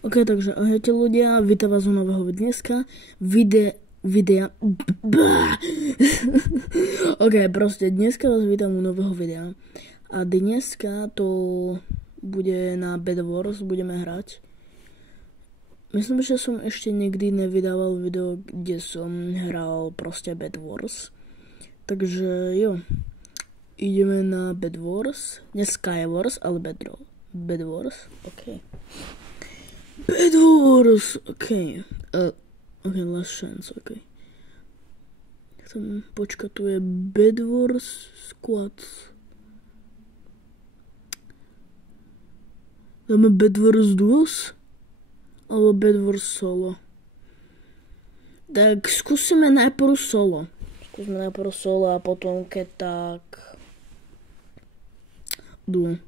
Ok, takže ahojte ľudia, vítam vás u nového dneska, videa. Ok, proste dneska vás vítam u nového videa. A dneska to bude na Bed Wars, budeme hrať. Myslím, že som ešte nikdy nevydával video, kde som hral proste Bed Wars. Takže jo, ideme na Bed Wars, nie Sky Wars, ale Bed Wars, ok. Bed Wars, ok. Ok, last chance, ok. Chcem počkať, tu je Bed Wars Squads. Dáme Bed Wars Duos? Alebo Bed Wars Solo? Tak skúsime najprv solo. A potom keď tak duo.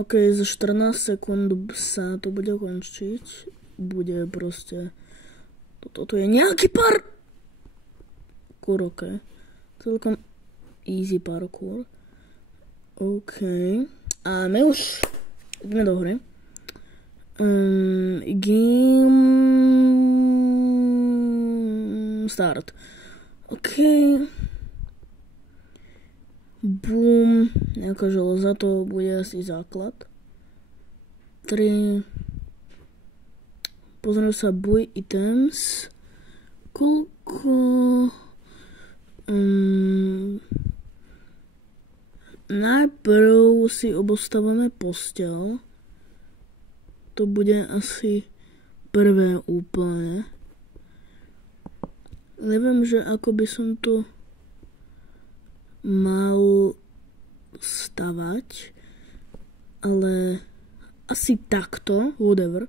Ok, za 14 sekúnd sa to bude končiť. Bude proste... Toto je nejaký parkour, ok. Celkom easy parkour. Ok. A my už ideme do hry. Game... Start. Ok. Boom, nejaká železa, to bude asi základ. 3. Pozriem sa buy items. Koľko... Najprv si obostávame posteľ. To bude asi prvé úplne. Neviem, že ako by som to mal stavať, ale asi takto, whatever.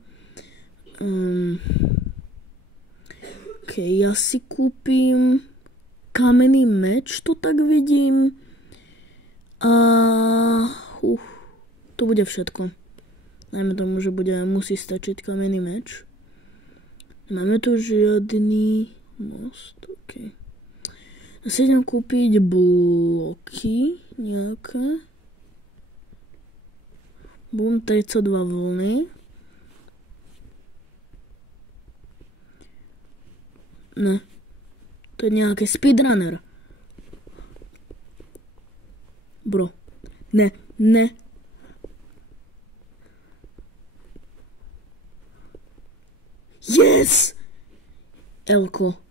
Ok, ja si kúpim kamenný meč, to tak vidím. A to bude všetko. Najmä tomu, že musí stačiť kamenný meč. Máme tu žiadny most, ok. Ja si idem kúpiť bloky nejaké. Boom, 32 vlny. Ne. To je nejaký speedrunner. Bro. Ne. Yes! Elko.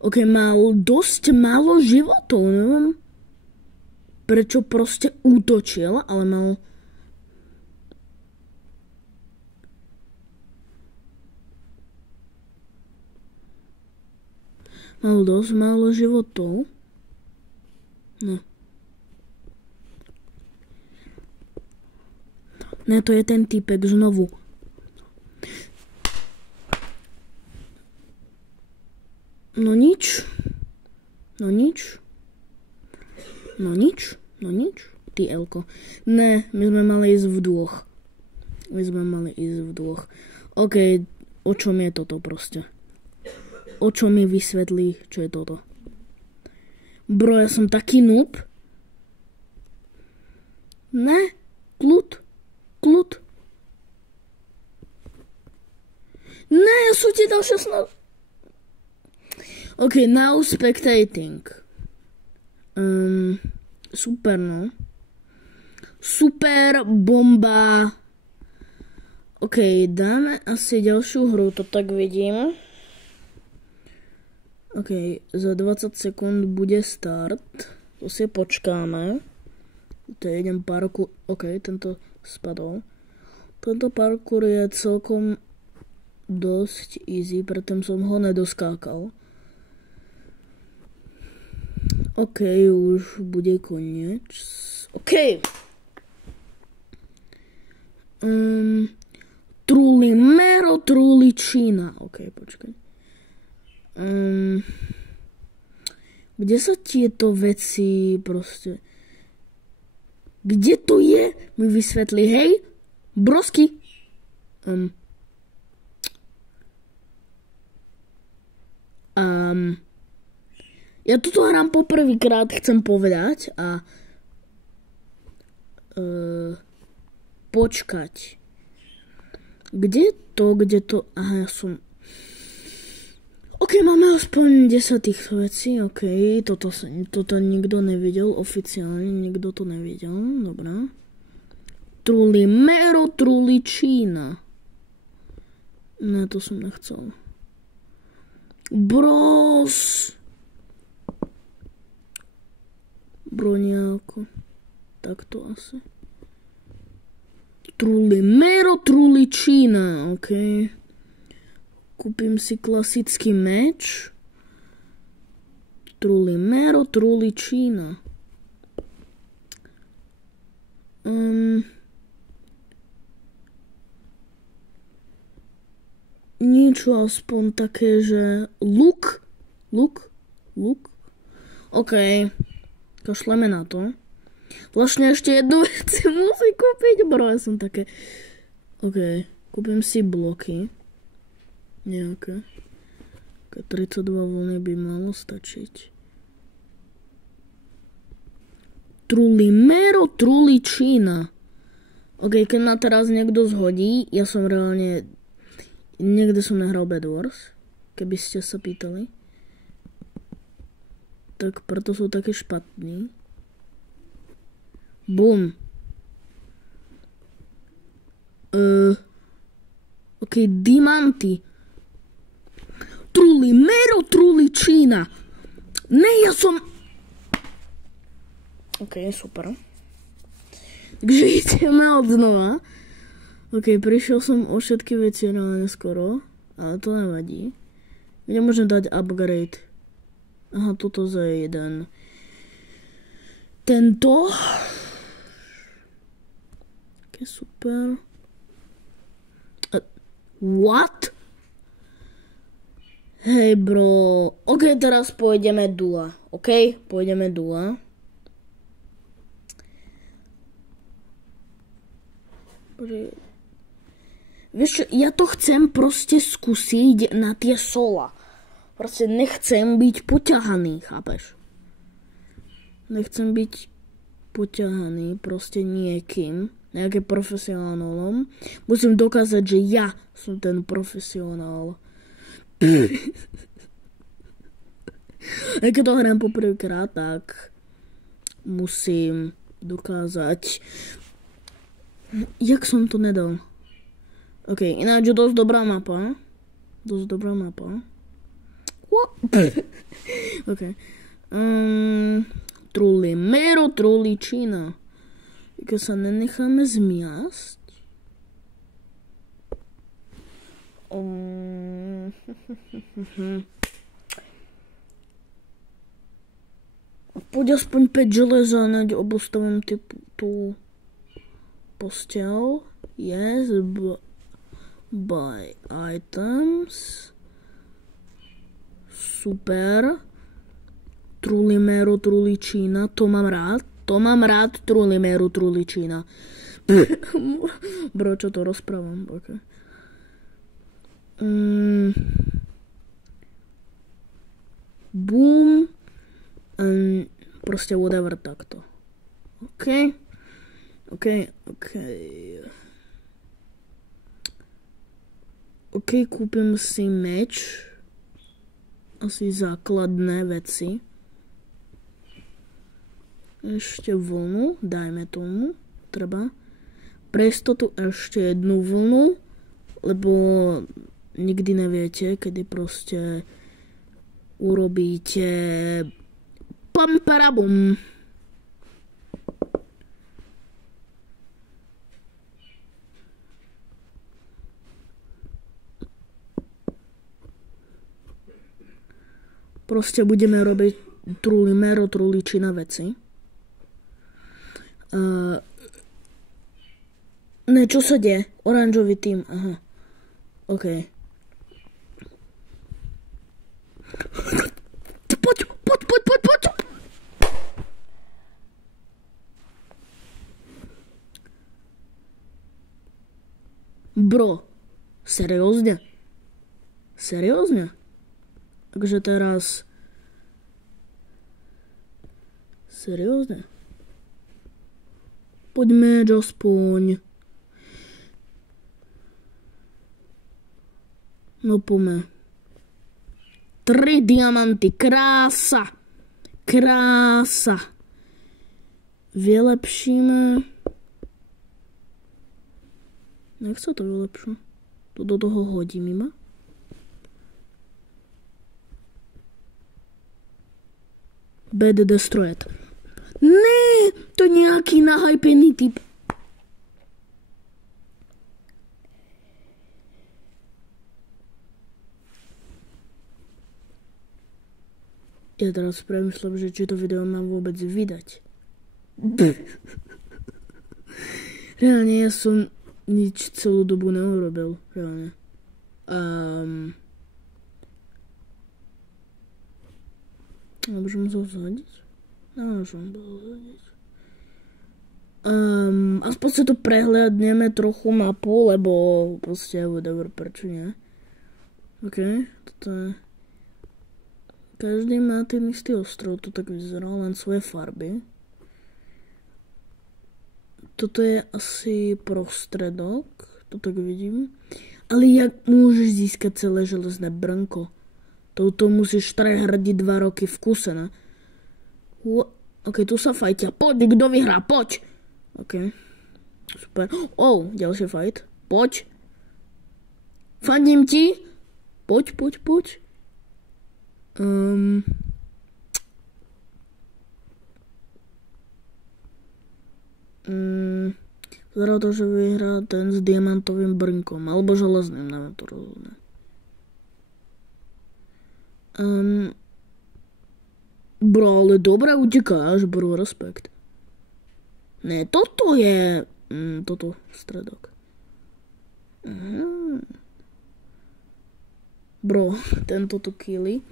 Ok, mal dosť málo životov, neviem prečo proste útočil, ale mal dosť málo životov. No. Ne, to je ten typek znovu. No nič. Ty Elko. Ne, my sme mali ísť v dvoch. Ok, o čom je toto proste? O čom mi vysvetlí, čo je toto? Bro, ja som taký noob. Ne, kľud. Ne, ja som ti dal 16. Ok, now spectating. Super, no. Super bomba. Ok, dáme asi ďalšiu hru, to tak vidím. Ok, za 20 sekúnd bude start. To si počkáme. To je jeden parkour. Ok, tento spadol. Tento parkour je celkom dosť easy, preto som ho nedoskákal. Ok, už bude koniec. Ok. Trulicina. Ok, počkaj. Kde sa tieto veci proste... Kde to je? Mi vysvetli, hej? Brosky. Ja toto hrám poprvýkrát, chcem povedať a... počkať. Kde to? Aha, ja som... OK, máme aspoň 10 týchto vecí, OK. Toto nikto nevidel, oficiálne nikto to nevidel, dobrá. Trulimero Trulicina. Ne, to som nechcel. Bros. Broniáko. Tak to asi. Trulimero Trulicina, OK. Kúpim si klasický meč. Trulimero Trulicina. Niečo aspoň také, že luk. OK. Kašleme na to. Vlastne ešte jednu vec si musím kúpiť, bro, ja som také... OK, kúpim si bloky. Nejaké. 32 vlny by malo stačiť. Trulimero Trulicina. OK, keď ma teraz niekto zhodí, ja som reálne... Niekde som nehral Bed Wars, keby ste sa pýtali. Tak preto sú také špatní. Bum. OK, diamanty. Trulimero Trulicina. Ne, ja som... OK, super. Takže ideme od znova. OK, prišiel som o všetky veci reálne skoro, ale to nevadí. Kde môžem dať upgrade? Aha, toto za jeden. Tento. OK, super. What? Hej, bro. OK, teraz pôjdeme dua. OK, pôjdeme dua. Vieš čo, ja to chcem proste skúsiť na tie sola. Proste nechcem byť poťahaný, chápeš? Nechcem byť poťahaný proste niekým, nejakým profesionálom. Musím dokázať, že ja som ten profesionál. Keď to hrám poprvýkrát, tak musím dokázať. Jak som to nedal? OK, ináč dosť dobrá mapa. What? OK. Trulimero Trulicina. Keď sa nenecháme zmiasť. Poď aspoň 5 železa, naď obostavím tú postel. Yes, buy items. Super. Trulimero Trulicina. To mám rád. Trulimero Trulicina. Bro, čo to rozprávam? Okay. Boom. Proste whatever takto. OK. OK, kúpim si meč. Asi základné veci. Ešte vlnu, dajme tomu. Treba. Pre istotu ešte jednu vlnu, lebo nikdy neviete, kedy proste urobíte pamparabum. Proste budeme robiť Trulimero Trulicina veci. Ne, čo sa deje? Oranžový tým, aha. OK. Poď. Bro, seriózne? Takže teraz... Seriózne? Poďme aspoň... No poďme. 3 diamanty. Krása. Krása. Vylepšíme. Jak sa to vylepšu? To do toho hodím ima. Bad destroyed. Ne, to nejaký nahypený typ. Ja teraz premyšľam, že či to video mám vôbec vydať. Reálne ja som nič celú dobu neurobil. Reálne. Môžem to zhodiť? Môžem to zhodiť. Aspoň sa to prehľadneme trochu mapu, lebo proste whatever, prečo nie. OK, toto je... Každý má ten istý ostrov, to tak vyzerá, len svoje farby. Toto je asi prostredok, to tak vidím. Ale jak môžeš získať celé železné brnko? Toto musíš prehradiť 2 roky v kuse, ne? OK, tu sa fajtia. Poď, kto vyhrá, poď! OK, super. Ďalší fight. Poď. Fandím ti. Poď. Vyzerá to, že vyhrá ten s diamantovým brnkom, alebo železným, neviem to rozhodne. Bro, ale dobre utekáš, bro, respekt. Ne, toto je... toto, stredok. Bro, tento to killy.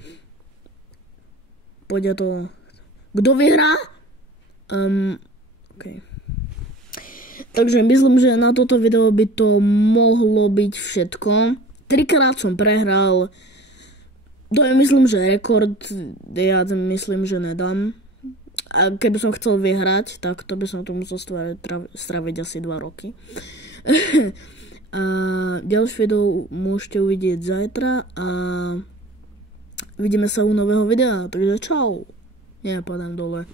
Poďa to... Kto vyhrá? OK. Takže myslím, že na toto video by to mohlo byť všetko. 3-krát som prehral. To je myslím, že rekord. Ja myslím, že nedám. A keby som chcel vyhrať, tak to by som to musel straviť asi 2 roky. A ďalšie video môžete uvidieť zajtra a vidíme sa u nového videa. Takže čau. Ja padám dole.